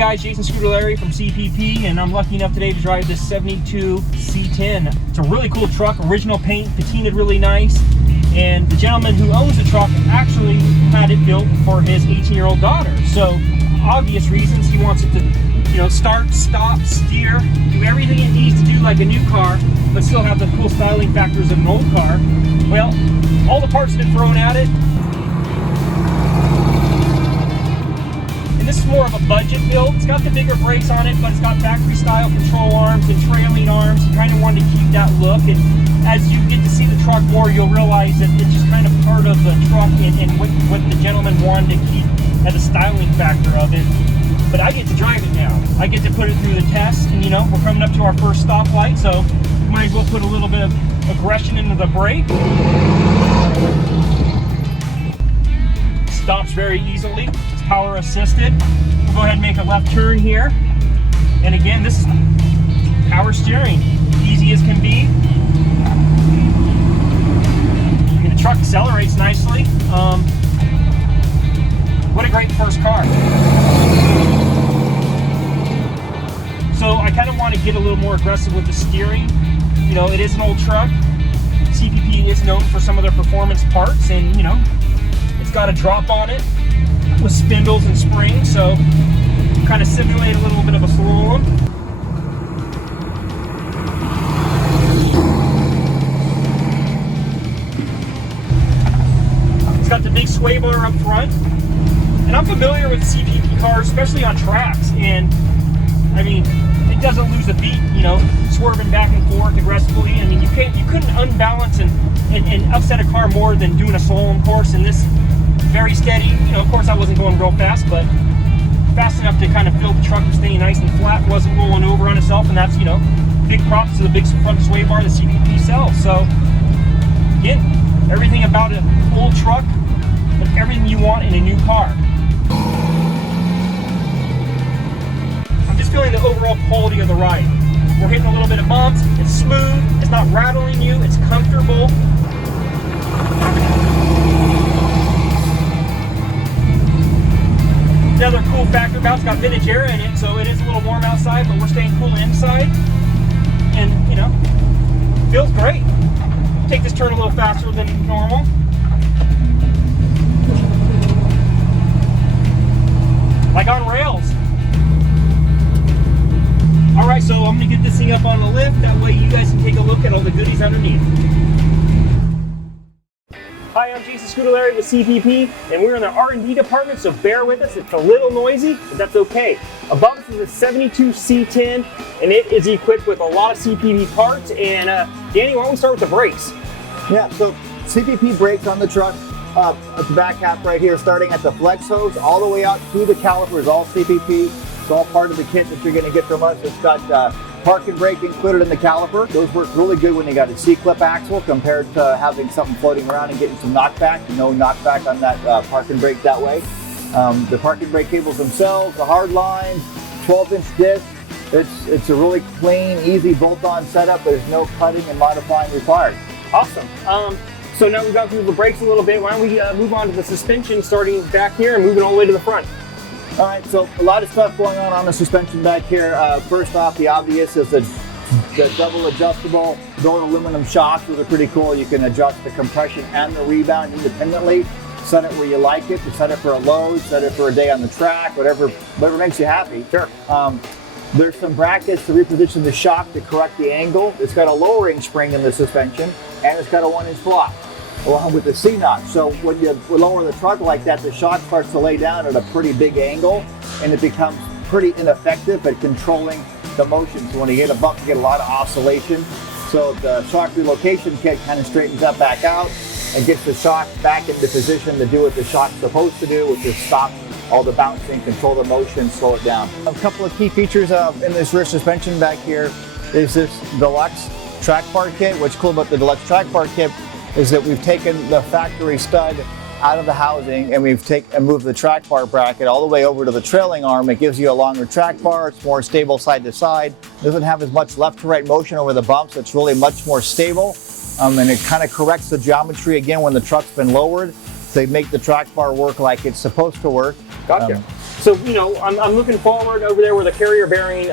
guys, Jason Scudellari from CPP, and I'm lucky enough today to drive this 72 C10. It's a really cool truck, original paint, patinaed really nice, and the gentleman who owns the truck actually had it built for his 18-year-old daughter. So, obvious reasons, he wants it to, you know, start, stop, steer, do everything it needs to do like a new car, but still have the cool styling factors of an old car. Well, all the parts have been thrown at it. And this is more of a budget build. It's got the bigger brakes on it, but it's got factory style control arms and trailing arms. You kind of wanted to keep that look. And as you get to see the truck more, you'll realize that it's just kind of part of the truck and what the gentleman wanted to keep as a styling factor of it. But I get to drive it now. I get to put it through the test, and you know, we're coming up to our first stoplight, so we might as well put a little bit of aggression into the brake. Stops very easily. It's power assisted. We'll go ahead and make a left turn here. And again, this is power steering. Easy as can be. I mean, the truck accelerates nicely. What a great first car. So I kind of want to get a little more aggressive with the steering. You know, it is an old truck. CPP is known for some of their performance parts, and you know, it's got a drop on it with spindles and springs, so kind of simulate a little bit of a slalom. It's got the big sway bar up front, and I'm familiar with CPP cars, especially on tracks, and I mean, it doesn't lose a beat, you know, swerving back and forth aggressively. I mean, you couldn't unbalance and upset a car more than doing a slalom course, and this very steady. You know, of course I wasn't going real fast, but fast enough to kind of fill the truck and stay nice and flat, wasn't rolling over on itself, and that's, you know, big props to the big front sway bar the CPP sells. So, again, everything about an old truck, but everything you want in a new car. Feeling the overall quality of the ride. We're hitting a little bit of bumps, it's smooth, it's not rattling you, it's comfortable. Another cool factor about it's got vintage air in it, so it is a little warm outside, but we're staying cool inside. And, you know, feels great. Take this turn a little faster than normal. Like on rails. Alright, so I'm going to get this thing up on the lift, that way you guys can take a look at all the goodies underneath. Hi, I'm Jason Scudellari with CPP, and we're in the R&D department, so bear with us. It's a little noisy, but that's okay. Above us is a 72 C10, and it is equipped with a lot of CPP parts. And Danny, why don't we start with the brakes? Yeah, so CPP brakes on the truck, at the back half right here, starting at the flex hose, all the way out to the calipers, all CPP. It's all part of the kit that you're going to get from us. It's got park and brake included in the caliper. Those work really good when you got a C-clip axle compared to having something floating around and getting some knockback. No knockback on that park and brake that way. The park and brake cables themselves, the hard lines, 12-inch disc. It's a really clean, easy bolt-on setup. There's no cutting and modifying required. Awesome. So now we've gone through the brakes a little bit. Why don't we move on to the suspension, starting back here and moving all the way to the front. All right, so a lot of stuff going on the suspension back here. First off, the obvious is the double adjustable gold aluminum shocks. Those are pretty cool. You can adjust the compression and the rebound independently. Set it where you like it. You set it for a load, set it for a day on the track, whatever makes you happy. Sure. There's some brackets to reposition the shock to correct the angle. It's got a lowering spring in the suspension, and it's got a 1-inch block along with the C-notch. So when you lower the truck like that, the shock starts to lay down at a pretty big angle, and it becomes pretty ineffective at controlling the motion. So when you hit a bump, you get a lot of oscillation. So the shock relocation kit kind of straightens that back out and gets the shock back into position to do what the shock's supposed to do, which is stop all the bouncing, control the motion, slow it down. A couple of key features in this rear suspension back here is this Deluxe Track Bar Kit. What's cool about the Deluxe Track Bar Kit is that we've taken the factory stud out of the housing and we've moved the track bar bracket all the way over to the trailing arm. It gives you a longer track bar. It's more stable side to side. Doesn't have as much left to right motion over the bumps. It's really much more stable. And it kind of corrects the geometry again when the truck's been lowered to make the track bar work like it's supposed to work. Gotcha. So, you know, I'm looking forward over there where the carrier bearing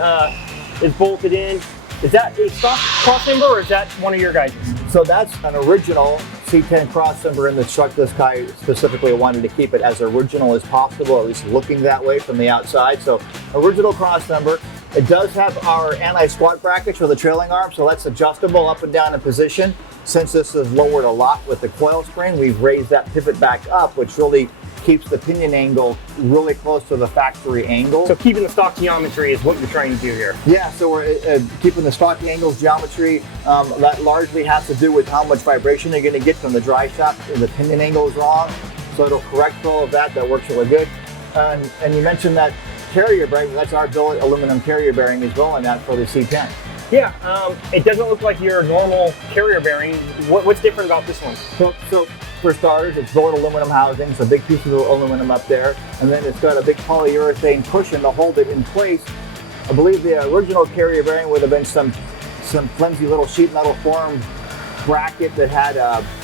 is bolted in. Is that a stock Crossmember or is that one of your guys'? So that's an original C10 Crossmember in the truck. This guy specifically wanted to keep it as original as possible, at least looking that way from the outside. So original Crossmember. It does have our anti-squat brackets for the trailing arm, so that's adjustable up and down in position. Since this is lowered a lot with the coil spring, we've raised that pivot back up, which really keeps the pinion angle really close to the factory angle. So keeping the stock geometry is what you're trying to do here. Yeah, so we're keeping the stock angles geometry. That largely has to do with how much vibration you're going to get from the dry shaft if the pinion angle is wrong. So it'll correct all of that. That works really good. And you mentioned that carrier bearing. That's our billet aluminum carrier bearing as well, and that for the C10. Yeah, it doesn't look like your normal carrier bearing. What's different about this one? So for starters, it's billet aluminum housing, so a big piece of aluminum up there, and then it's got a big polyurethane cushion to hold it in place. I believe the original carrier bearing would have been some flimsy little sheet metal form bracket that had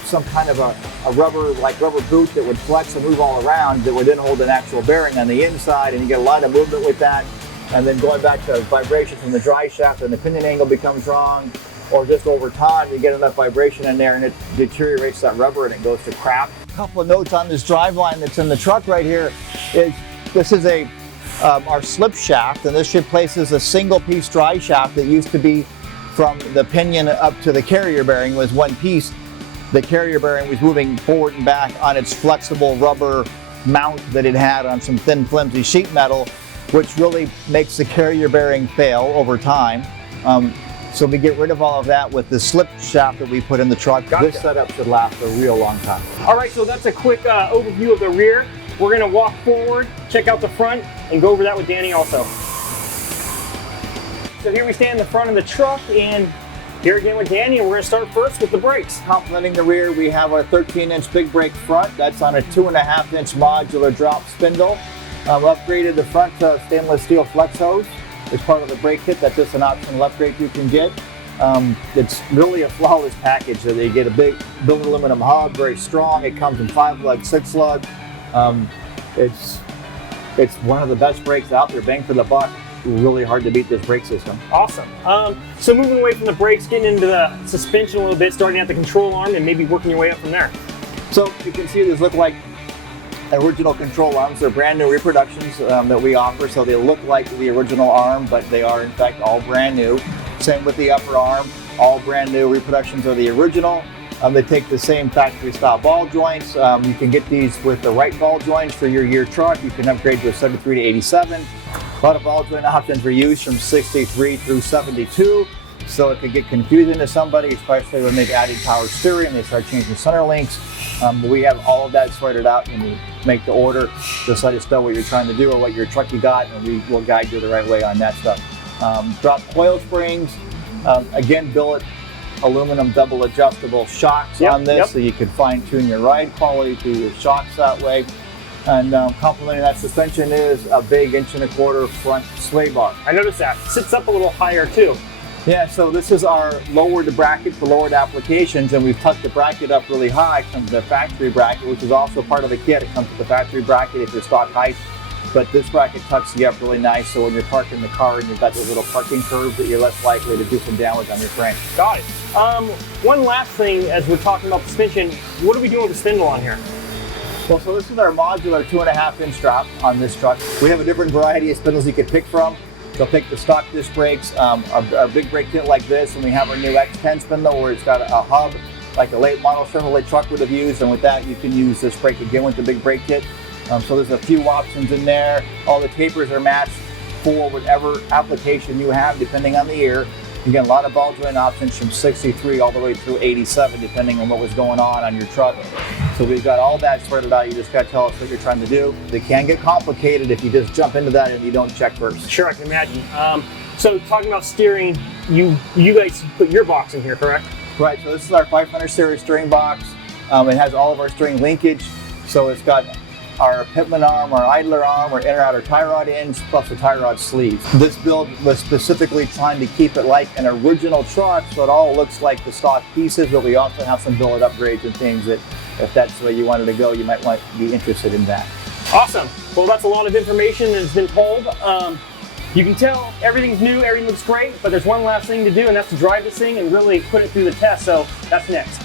some kind of a rubber boot that would flex and move all around that would then hold an actual bearing on the inside, and you get a lot of movement with that. And then going back to vibration from the dry shaft and the pinion angle becomes wrong, or just over time you get enough vibration in there and it deteriorates that rubber and it goes to crap. A couple of notes on this driveline that's in the truck right here is this is our slip shaft, and this replaces a single piece dry shaft that used to be from the pinion up to the carrier bearing was one piece. The carrier bearing was moving forward and back on its flexible rubber mount that it had on some thin flimsy sheet metal, which really makes the carrier bearing fail over time. So we get rid of all of that with the slip shaft that we put in the truck. Gotcha. This setup should last a real long time. All right, so that's a quick overview of the rear. We're gonna walk forward, check out the front, and go over that with Danny also. So here we stand in the front of the truck, and here again with Danny, and we're gonna start first with the brakes. Complementing the rear, we have our 13-inch big brake front. That's on a 2.5-inch modular drop spindle. Upgraded the front to stainless steel flex hose as part of the brake kit. That's just an optional upgrade you can get. It's really a flawless package. So you get a big billet aluminum hub, very strong. It comes in 5-lug, 6-lug. It's one of the best brakes out there. Bang for the buck. Really hard to beat this brake system. Awesome. So moving away from the brakes, getting into the suspension a little bit, starting at the control arm and maybe working your way up from there. So you can see these look like original control arms. They're brand new reproductions that we offer, so they look like the original arm, but they are in fact all brand new. Same with the upper arm, all brand new reproductions are the original. They take the same factory style ball joints. You can get these with the right ball joints for your year truck. You can upgrade to a 73 to 87. A lot of ball joint options for use from 63 through 72. So it could get confusing to somebody, especially when they've added power steering and they start changing center links. We have all of that sorted out when you make the order. Just let us know what you're trying to do or what your truck you got, and we will guide you the right way on that stuff. Drop coil springs, again billet aluminum double adjustable shocks on this, so you can fine tune your ride quality through your shocks that way. And complementing that suspension is a big 1.25 inch front sway bar. I noticed that. Sits up a little higher too. Yeah, so this is our lowered bracket for lowered applications, and we've tucked the bracket up really high. It comes to the factory bracket, which is also part of the kit. It comes with the factory bracket if you're stock height, but this bracket tucks you up really nice, so when you're parking the car and you've got those little parking curves, that you're less likely to do some damage on your frame. Got it. One last thing, as we're talking about suspension, what are we doing with the spindle on here? Well, so this is our modular 2.5 inch drop on this truck. We have a different variety of spindles you could pick from. They'll take the stock disc brakes, our big brake kit like this, and we have our new X10 spindle where it's got a hub like a late model Chevrolet truck would have used, and with that you can use this brake again with the big brake kit. So there's a few options in there. All the tapers are matched for whatever application you have depending on the year. Again, a lot of ball joint options from 63 all the way through 87 depending on what was going on your truck. So we've got all that sorted out. You just got to tell us what you're trying to do. They can get complicated if you just jump into that and you don't check first. Sure, I can imagine. So talking about steering, you guys put your box in here, correct? Right, so this is our 500 series steering box. It has all of our steering linkage. So it's got our pitman arm, our idler arm, our inner outer tie rod ends, plus the tie rod sleeves. This build was specifically trying to keep it like an original truck, so it all looks like the stock pieces, but we also have some billet upgrades and things that if that's the way you wanted to go, you might be interested in that. Awesome. Well, that's a lot of information that's been told. You can tell everything's new, everything looks great, but there's one last thing to do, and that's to drive this thing and really put it through the test. So that's next.